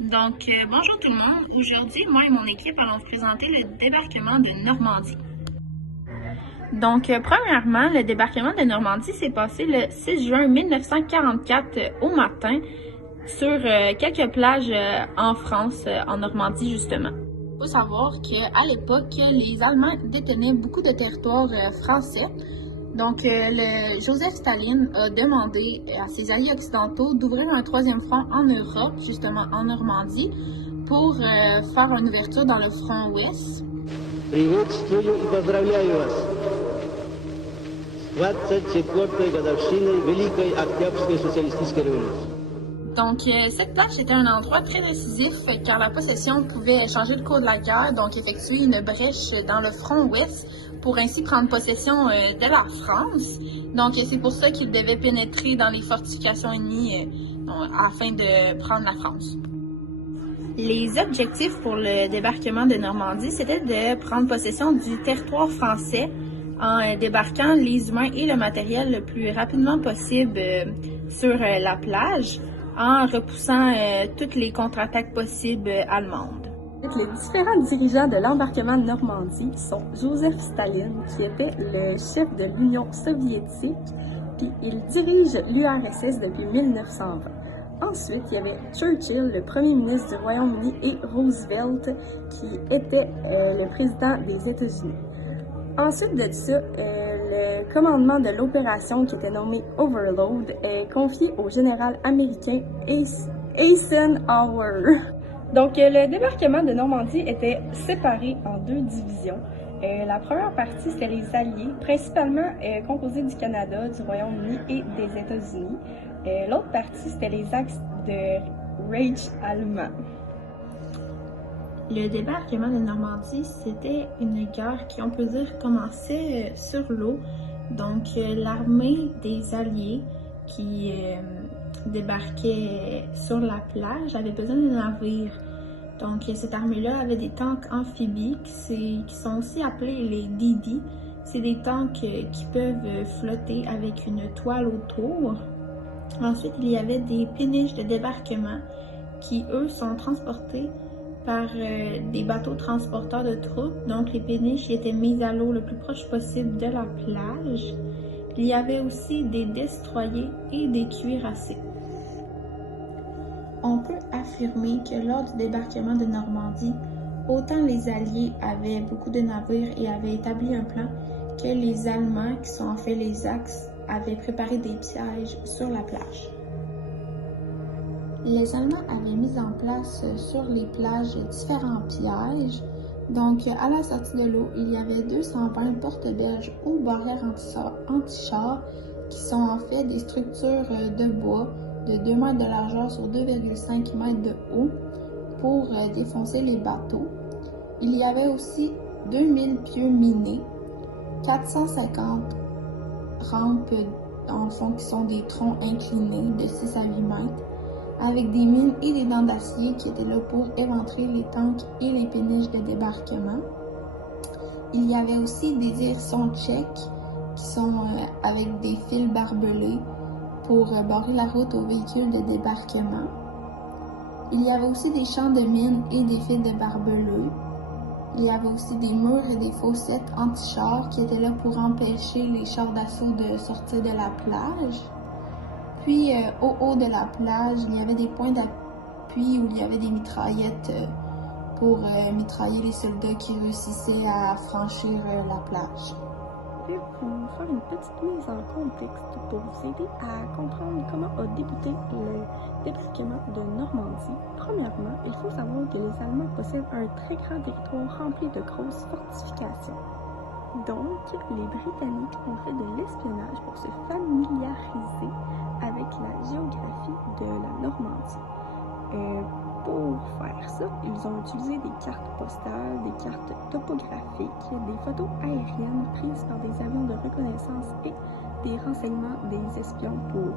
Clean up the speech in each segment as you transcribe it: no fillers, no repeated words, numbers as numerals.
Bonjour tout le monde. Aujourd'hui, moi et mon équipe allons vous présenter le débarquement de Normandie. Premièrement, le débarquement de Normandie s'est passé le 6 juin 1944 au matin sur quelques plages en France, en Normandie justement. Il faut savoir qu'à l'époque, les Allemands détenaient beaucoup de territoires français. Joseph Staline a demandé à ses alliés occidentaux d'ouvrir un troisième front en Europe, justement en Normandie, pour faire une ouverture dans le front ouest. Приветствую и поздравляю вас с 24-й годовщиной Великой Октябрьской социалистической революции. Cette plage était un endroit très décisif car la possession pouvait changer le cours de la guerre, donc effectuer une brèche dans le front ouest pour ainsi prendre possession de la France. Donc c'est pour ça qu'ils devaient pénétrer dans les fortifications ennemies afin de prendre la France. Les objectifs pour le débarquement de Normandie, c'était de prendre possession du territoire français en débarquant les humains et le matériel le plus rapidement possible sur la plage, en repoussant toutes les contre-attaques possibles allemandes. Les différents dirigeants de l'embarquement de Normandie sont Joseph Staline, qui était le chef de l'Union soviétique, puis il dirige l'URSS depuis 1920. Ensuite, il y avait Churchill, le premier ministre du Royaume-Uni, et Roosevelt, qui était le président des États-Unis. Ensuite de ça, le commandement de l'opération, qui était nommé Overlord, est confié au général américain Eisenhower. Le débarquement de Normandie était séparé en deux divisions. La première partie, c'était les Alliés, principalement composés du Canada, du Royaume-Uni et des États-Unis. L'autre partie, c'était les axes de Reich allemand. Le débarquement de Normandie, c'était une guerre qui, on peut dire, commençait sur l'eau. L'armée des Alliés qui débarquait sur la plage avait besoin de navires. Cette armée-là avait des tanks amphibies qui sont aussi appelés les DD. C'est des tanks qui peuvent flotter avec une toile autour. Ensuite, il y avait des péniches de débarquement qui, eux, sont transportés par des bateaux transporteurs de troupes. Donc, les péniches étaient mises à l'eau le plus proche possible de la plage. Il y avait aussi des destroyers et des cuirassés. On peut affirmer que lors du débarquement de Normandie, autant les Alliés avaient beaucoup de navires et avaient établi un plan, que les Allemands, qui sont en fait les Axes, avaient préparé des pièges sur la plage. Les Allemands avaient mis en place sur les plages différents pièges. À la sortie de l'eau, il y avait 220 porte-berges ou barrières anti-chars qui sont en fait des structures de bois de 2 mètres de largeur sur 2,5 mètres de haut pour défoncer les bateaux. Il y avait aussi 2000 pieux minés, 450 rampes en fond qui sont des troncs inclinés de 6 à 8 mètres, avec des mines et des dents d'acier qui étaient là pour éventrer les tanks et les péniches de débarquement. Il y avait aussi des hérissons tchèques qui sont avec des fils barbelés pour barrer la route aux véhicules de débarquement. Il y avait aussi des champs de mines et des fils de barbelés. Il y avait aussi des murs et des fossettes anti-chars qui étaient là pour empêcher les chars d'assaut de sortir de la plage. Puis, au haut de la plage, il y avait des points d'appui où il y avait des mitraillettes pour mitrailler les soldats qui réussissaient à franchir la plage. Je vais vous faire une petite mise en contexte pour vous aider à comprendre comment a débuté le débarquement de Normandie. Premièrement, il faut savoir que les Allemands possèdent un très grand territoire rempli de grosses fortifications. Donc, les Britanniques ont fait de l'espionnage pour se familiariser avec la géographie de la Normandie. Pour faire ça, ils ont utilisé des cartes postales, des cartes topographiques, des photos aériennes prises par des avions de reconnaissance et des renseignements des espions pour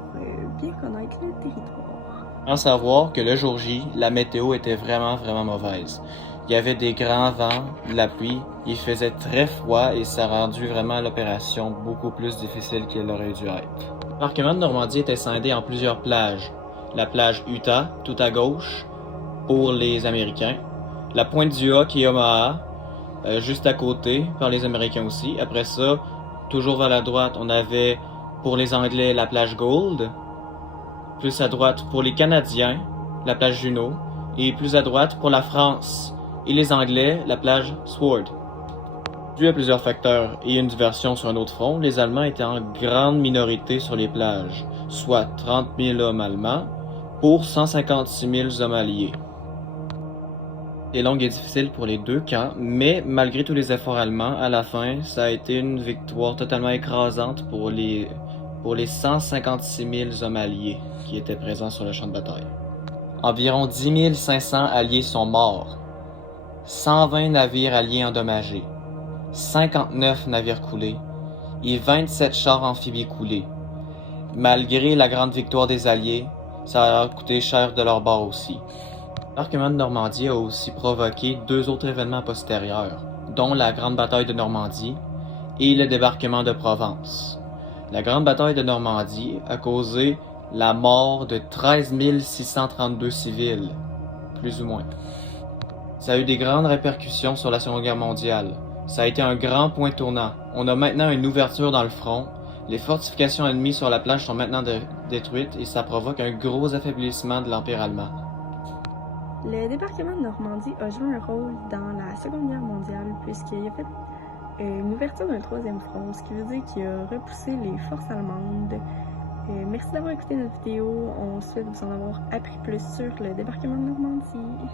bien connaître le territoire. Sans savoir que le jour J, la météo était vraiment mauvaise. Il y avait des grands vents, de la pluie, il faisait très froid et ça a rendu vraiment l'opération beaucoup plus difficile qu'elle aurait dû être. L'embarquement de Normandie était scindé en plusieurs plages. La plage Utah, tout à gauche, pour les Américains. La pointe du A qui est Omaha, juste à côté, par les Américains aussi. Après ça, toujours vers la droite, on avait pour les Anglais la plage Gold. Plus à droite pour les Canadiens, la plage Juno. Et plus à droite pour la France et les Anglais, la plage Sword. Dû à plusieurs facteurs et une diversion sur un autre front, les Allemands étaient en grande minorité sur les plages, soit 30 000 hommes allemands pour 156 000 hommes alliés. C'est longue et difficile pour les deux camps, mais malgré tous les efforts allemands, à la fin, ça a été une victoire totalement écrasante pour les 156 000 hommes alliés qui étaient présents sur le champ de bataille. Environ 10 500 alliés sont morts, 120 navires alliés endommagés, 59 navires coulés et 27 chars amphibies coulés. Malgré la grande victoire des Alliés, ça a coûté cher de leur bord aussi. L'embarquement de Normandie a aussi provoqué deux autres événements postérieurs, dont la Grande Bataille de Normandie et le débarquement de Provence. La Grande Bataille de Normandie a causé la mort de 13 632 civils, plus ou moins. Ça a eu des grandes répercussions sur la Seconde Guerre mondiale. Ça a été un grand point tournant. On a maintenant une ouverture dans le front. Les fortifications ennemies sur la plage sont maintenant détruites et ça provoque un gros affaiblissement de l'Empire allemand. Le débarquement de Normandie a joué un rôle dans la Seconde Guerre mondiale puisqu'il a fait une ouverture d'un troisième front, ce qui veut dire qu'il a repoussé les forces allemandes. Merci d'avoir écouté notre vidéo. On souhaite vous en avoir appris plus sur le débarquement de Normandie.